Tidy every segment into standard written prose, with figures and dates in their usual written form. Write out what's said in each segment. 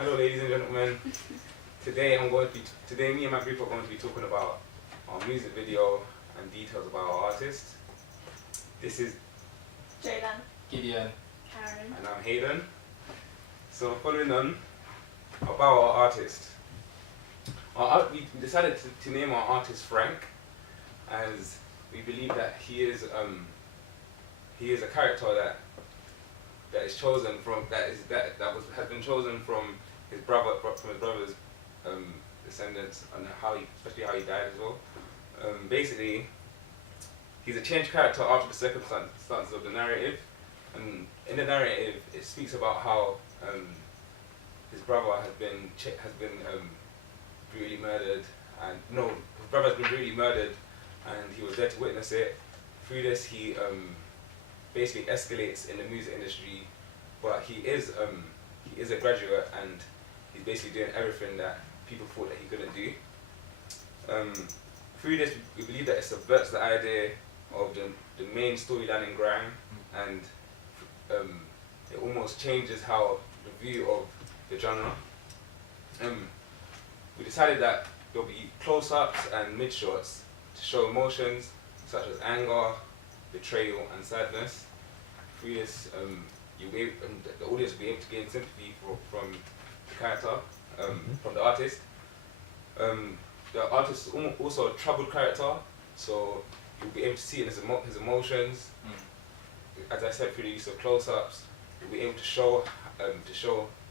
Hello, ladies and gentlemen. Today, me and my group are going to be talking about our music video and details about our artist. This is Jaylan, Gideon, Karen, and I'm Hayden. So, following on about our artist, we decided to name our artist Frank, as we believe that he is a character that is chosen from has been chosen from his brother's descendants, and especially how he died as well. Basically, he's a changed character after the circumstances of the narrative, and in the narrative it speaks about how his brother has been brutally murdered, his brother has been brutally murdered, and he was there to witness it. Through this, he basically escalates in the music industry, but he is a graduate, and he's basically doing everything that people thought that he couldn't do. Through this, we believe that it subverts the idea of the main storyline in grime, and it almost changes how the view of the genre. We decided that there'll be close-ups and mid-shots to show emotions such as anger, betrayal, and sadness. Through this, the audience will be able to gain sympathy from the character, from the artist. The artist is also a troubled character, so you'll be able to see his emotions. As I said, through the use of close-ups, you'll be able to show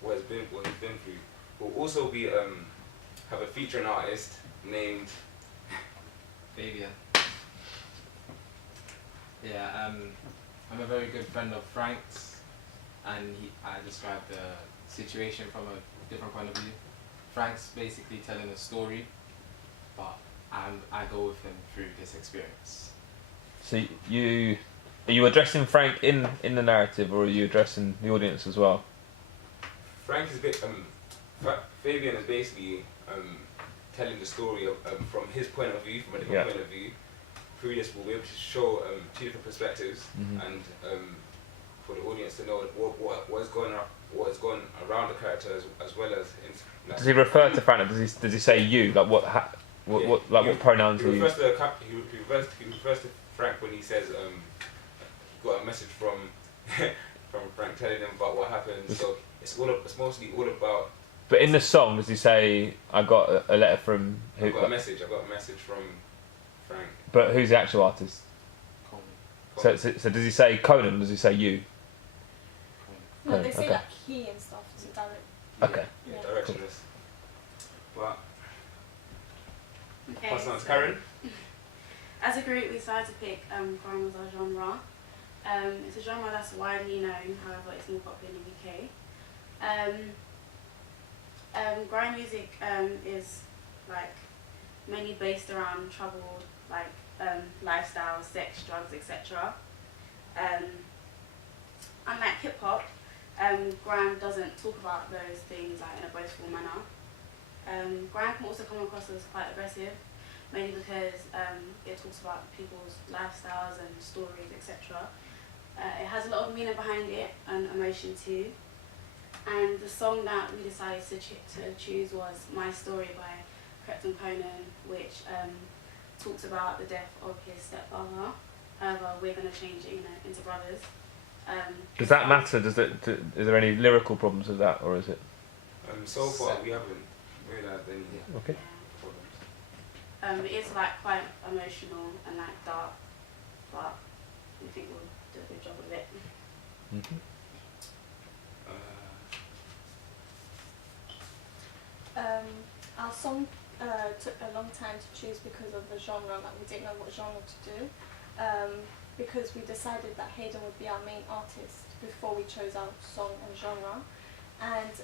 what he's been through. We'll also be have a featuring artist named Fabian. Yeah, I'm a very good friend of Frank's, and I described the situation from a different point of view. Frank's basically telling a story, but I go with him through this experience. So are you addressing Frank in the narrative, or are you addressing the audience as well? Frank is Fabian is basically telling the story from his point of view, from a different point of view. Through this, we'll be able to show two different perspectives, and for the audience to know what is going around the character, as well as. Does he refer to Frank? Does he say you? Like what pronouns he he refers to Frank when he says he got a message from Frank telling him about what happened. So it's mostly all about. But in the song, does he say, "I got a letter from who"? I got a message from Frank. But who's the actual artist? Coleman. So does he say Conan? Or does he say you? No, they say Okay. like he and stuff to direct. Okay. Yeah, Yeah. directionless. But Okay, pass on to so Karen. as a group, we decided to pick grime as our genre. It's a genre that's widely known, however, it's more popular in the UK. Grime music is like mainly based around troubled lifestyle, sex, drugs, etc. Unlike hip hop, grime doesn't talk about those things like in a boastful manner. Grime can also come across as quite aggressive, mainly because it talks about people's lifestyles and stories, etc. It has a lot of meaning behind it and emotion too. And the song that we decided to choose was My Story by Captain Conan, which talks about the death of his stepfather. However, we're going to change it into brothers. Does that matter? Is there any lyrical problems with that, or is it? So far, we haven't realised any Okay. problems. It is like quite emotional and like dark, but we think we'll do a good job of it. Mm-hmm. Our song took a long time to choose because of the genre. Like we didn't know what genre to do, because we decided that Hayden would be our main artist before we chose our song and genre. And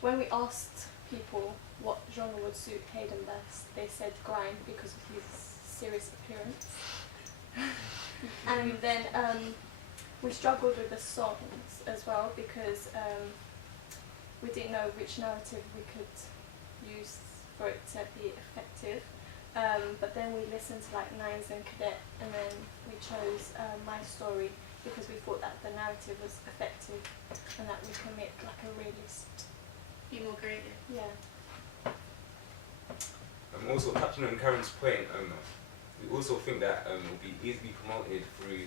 when we asked people what genre would suit Hayden best, they said grime because of his serious appearance. And then we struggled with the songs as well because we didn't know which narrative we could use for it to be effective. But then we listened to like Nines and Cadet, and then we chose My Story because we thought that the narrative was effective and that we can make like a realistic Be more creative. Yeah. Also touching on Karen's point, we also think that it will be easily promoted through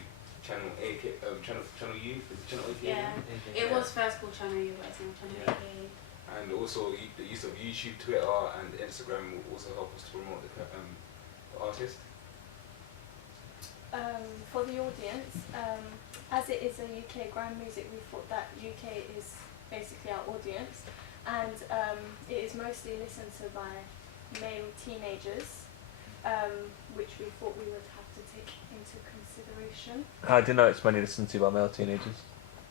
channel AK, channel U, is it channel AK? Yeah. It was first called Channel U, but it's now Channel Yeah. AK. And also the use of YouTube, Twitter, and Instagram will also help us to promote the artist. For the audience, as it is a UK grime music, we thought that UK is basically our audience, and it is mostly listened to by male teenagers, which we thought we would have to take into consideration. How do you know it's mainly listened to by male teenagers?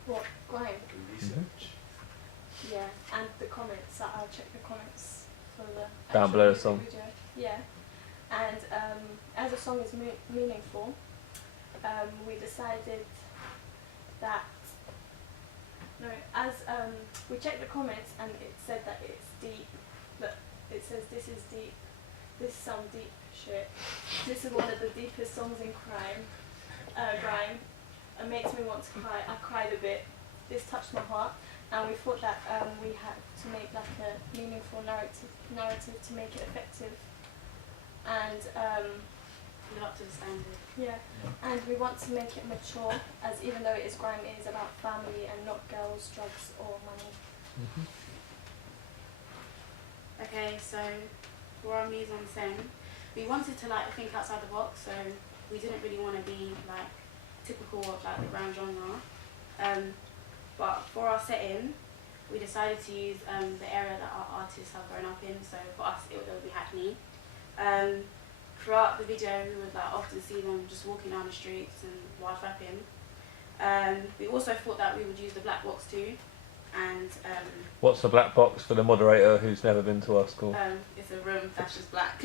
What grime? Research. Yeah, and the comments. I'll check the comments for the Down actual below the music song. video. Yeah, and as a song is meaningful, we decided that we checked the comments and it said that it's deep. That it says this is deep. This is some deep shit. This is one of the deepest songs in grime. It makes me want to cry. I cried a bit. This touched my heart, and we thought that we had to make like a meaningful narrative to make it effective, and Live up to the standard. yeah, and we want to make it mature, as even though it is grime, it is about family and not girls, drugs, or money. Okay, so for our mise en scène, we wanted to like think outside the box, so we didn't really want to be like typical of like the grime genre. But for our setting, we decided to use the area that our artists have grown up in. So for us, it would be Hackney. Throughout the video, we would like often see them just walking down the streets and whilst rapping. We also thought that we would use the black box too, and What's the black box for the moderator who's never been to our school? it's a room that's just black.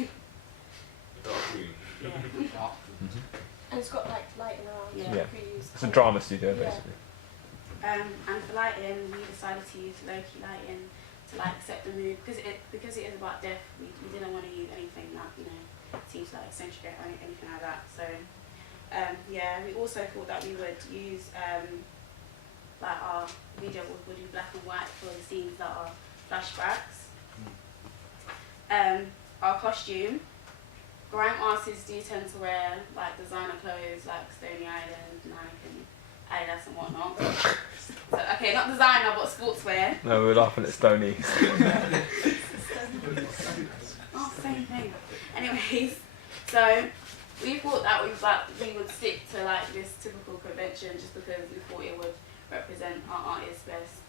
Dark green. Yeah. And it's got like lighting around. Yeah. Yeah. We use It's a drama studio, Yeah. basically. And for lighting, we decided to use low-key lighting to like set the mood because it is about death. We didn't want to use anything that seems like eccentric or anything like that. So yeah, we also thought that we would use like our video would do black and white for the scenes that are flashbacks. Our costume, grime artists do tend to wear like designer clothes like Stony Island, Nike, and Adidas and whatnot. So, okay, not designer but sportswear. No, we were laughing at Stony. Oh, same thing. Anyways, so we thought that we would stick to like this typical convention just because we thought it would represent our artists best.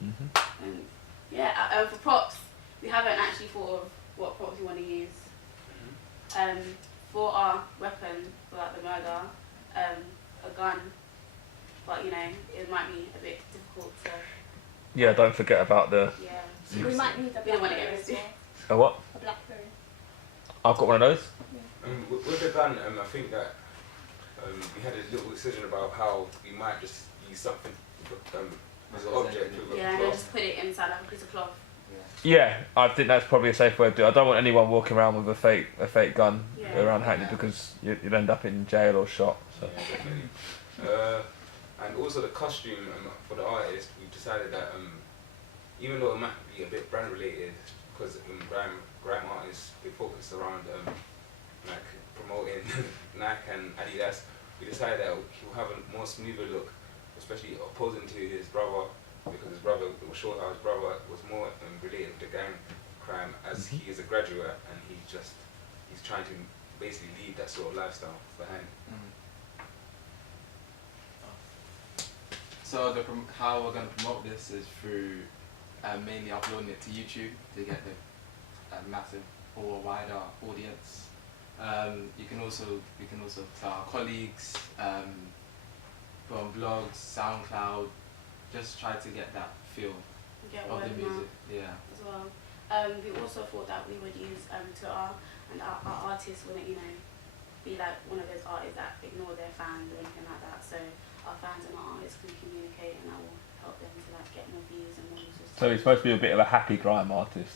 And yeah, for props, we haven't actually thought of what props we want to use. For our weapon, for like the murder, a gun. But it might be a bit difficult to. Yeah, don't forget about the. Yeah. We might need a We don't want to blackberry get as well. A what? A blackberry. I've got one of those. With the gun, I think that we had a little decision about how we might just use something as an object with a Yeah, and then cloth. just put it inside like a piece of cloth. Yeah, I think that's probably a safe way to do it. I don't want anyone walking around with a fake gun Yeah. around Hackney because you'd end up in jail or shot. So. Yeah, definitely. And also the costume for the artist, we decided that even though it might be a bit brand related, because grime artists they focus around like promoting Nike and Adidas, we decided that he'll have a more smoother look, especially opposing to his brother, because his brother it was short. His brother was more related to gang crime, as he is a graduate and he's trying to basically lead that sort of lifestyle behind. So how we're going to promote this is through mainly uploading it to YouTube to get the massive or wider audience. You can also tell our colleagues, put on blogs, SoundCloud, just try to get that feel Get of word the of mouth music. Yeah. as well. We also thought that we would use Twitter, and our artists wouldn't, be like one of those artists that ignore their fans or anything like that. So our fans and our artists can communicate, and that will help them to like get more views and more users. So he's supposed to be a bit of a happy grime artist.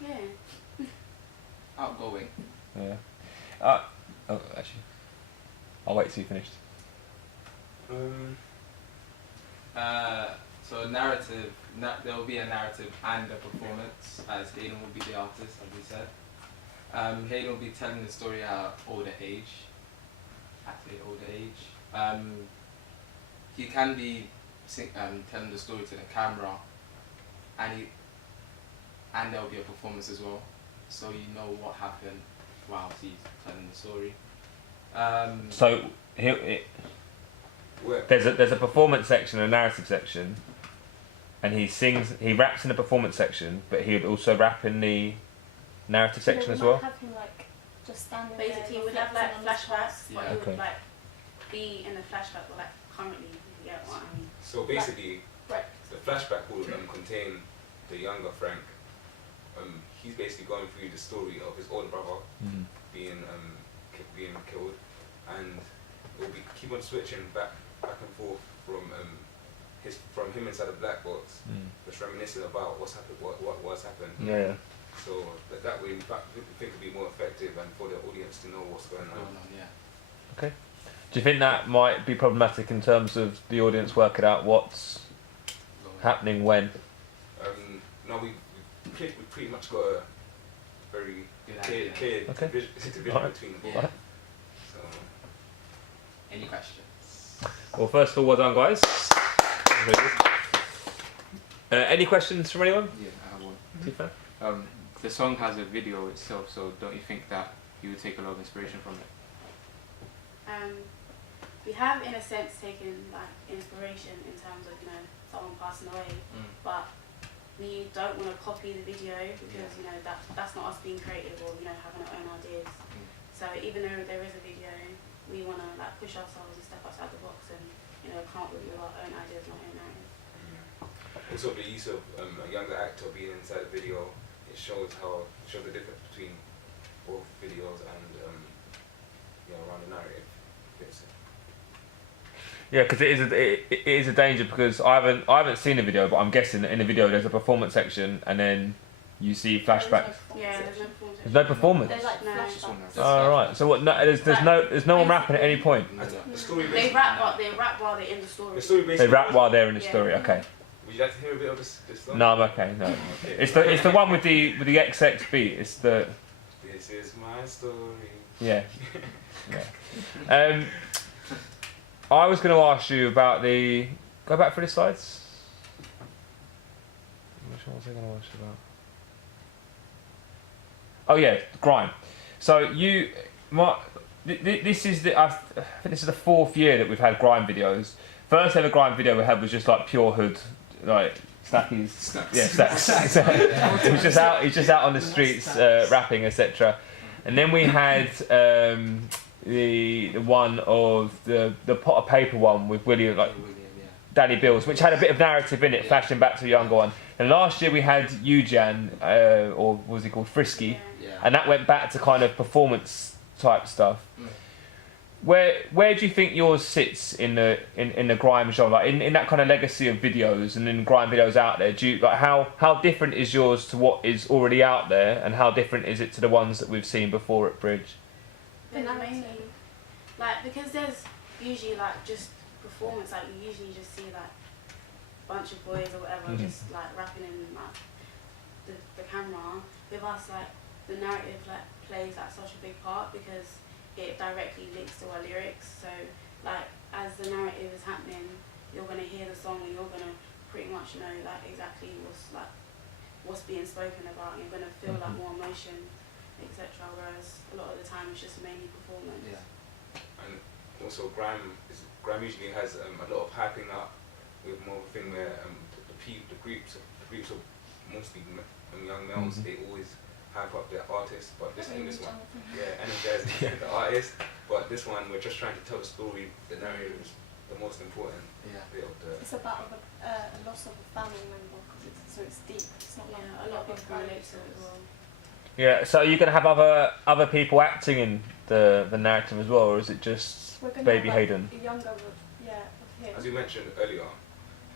Yeah. Outgoing. Yeah. Actually, I'll wait till you finished. So narrative, there will be a narrative and a performance, as Hayden will be the artist, as we said. Hayden will be telling the story at an older age. He can be telling the story to the camera, and there will be a performance as well, so you know what happened while he's telling the story. So there's a performance section and a narrative section, and he raps in the performance section, but he would also rap in the narrative section as well. Have him like just standing Basically, there, we'd have like reflecting on his flashbacks, Yeah. but it Okay. would like be in the flashback, but like currently, you get what I mean. So basically, Right. the flashback will contain the younger Frank. He's basically going through the story of his older brother being killed, and it will be keep on switching back and forth from him inside the black box, just reminiscing about what's happened, what's happened. Yeah. So that way, in fact, we think it'll be more effective and for the audience to know what's going on. Okay. Do you think that might be problematic in terms of the audience working out what's happening when? No, we pretty much got a very Good clear Okay. division Alright. between the Yeah. both. Alright. So, Any questions? Well, first of all, well done, guys. Any questions from anyone? Yeah, I have one. Tifa? The song has a video itself, so don't you think that you would take a lot of inspiration from it? We have, in a sense, taken like inspiration in terms of someone passing away, but we don't want to copy the video because that's not us being creative or having our own ideas. So even though there is a video, we want to like push ourselves and step outside the box and come up with our own ideas and our own narrative. also, the use of a younger actor being inside the video, it shows the difference between both videos and around the narrative. Yeah, because it is a danger, because I haven't seen the video, but I'm guessing that in the video there's a performance section and then you see flashbacks. Yeah, there's no performance. There's no performance. There's like No. flashbacks. Oh, right. So what? No, there's no one rapping at any point. The story They basically, rap while they're in the story. the story They basically. rap while they're in the Yeah. story. Okay. Would you like to hear a bit of this song? No, I'm okay. No. Okay. It's the one with the XX beat. It's the This is my story. yeah. I was going to ask you about the. Go back through the slides. Which one was I going to ask you about? Oh yeah, grime. So this is I think this is the 4th year that we've had grime videos. First ever grime video we had was just like pure hood, like Stacky's. Yeah, Stacks. It was he's just out on the streets rapping, etc. And then we had the one of the pot of paper one with William, like Danny Bills, which had a bit of narrative in it, flashing back to the younger one. And last year we had Eujan, or what was he called, Frisky, and that went back to kind of performance type stuff. Where do you think yours sits in the grime genre, like in that kind of legacy of videos and in grime videos out there? Do you like how different is yours to what is already out there, and how different is it to the ones that we've seen before at Bridge? There's mainly because there's usually like just performance, like you usually just see like a bunch of boys or whatever just like rapping in like the camera. With us, like the narrative like plays like such a big part because it directly links to our lyrics. So like as the narrative is happening, you're gonna hear the song and you're gonna pretty much know like exactly what's being spoken about. You're gonna feel like more emotion, etc. Whereas a lot of the time it's just mainly performance. Yeah. And also grime usually has a lot of hyping up, with more of a thing where the groups of mostly young males, they always hype up their artists, but this one, energizing the artist. But this one, we're just trying to tell the story. The narrative is the most important bit of the. It's about a loss of a family member, so it's deep. It's not like Yeah, a lot of people relate to it as well. Yeah. So are you going to have other people acting in the narrative as well, or is it just Baby Hayden? A younger, of him. As you mentioned earlier,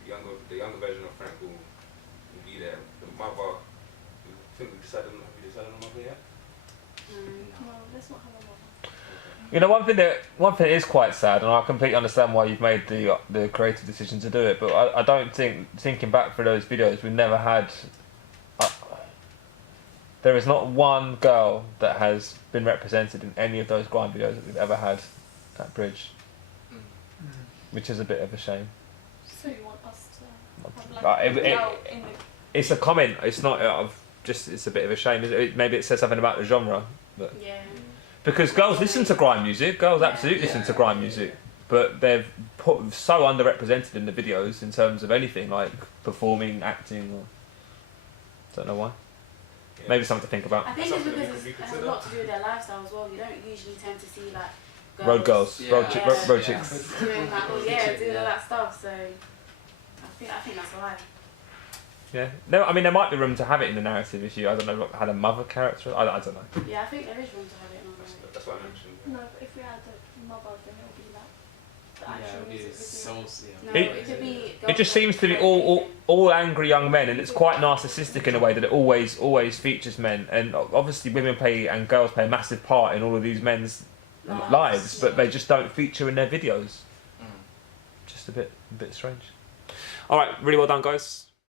the younger version of Frank will be there. The mother, I think we decided on the mother yet. No, let's not have a mother. You know, one thing that is quite sad, and I completely understand why you've made the creative decision to do it. But I don't think, thinking back through those videos, we've never had. There is not one girl that has been represented in any of those grind videos that we've ever had at Bridge, which is a bit of a shame. So you want us to have Like, like a girl in the... It's a comment. It's not. It's a bit of a shame. Maybe it says something about the genre, but. Yeah. Because girls listen to grime music, girls absolutely listen to grime music, but they're so underrepresented in the videos in terms of anything like performing, acting, or don't know why. Yeah. Maybe something to think about. I think it's because it has a lot to do with their lifestyle as well. You don't usually tend to see like Road girls, Yeah. road chicks. doing like doing all that stuff. So I think that's why. Yeah, I mean there might be room to have it in the narrative if you, I don't know, had a mother character. I don't know. Yeah, I think there is room to have it in That's what I mentioned. No, but if we had a mother, then it would be like the Yeah, actual it'll be music so video. No, It- it could be. It just seems to be all angry young men, and it's quite narcissistic in a way that it always features men, and obviously women play and girls play a massive part in all of these men's lives, but they just don't feature in their videos. Just a bit strange. All right, really well done, guys.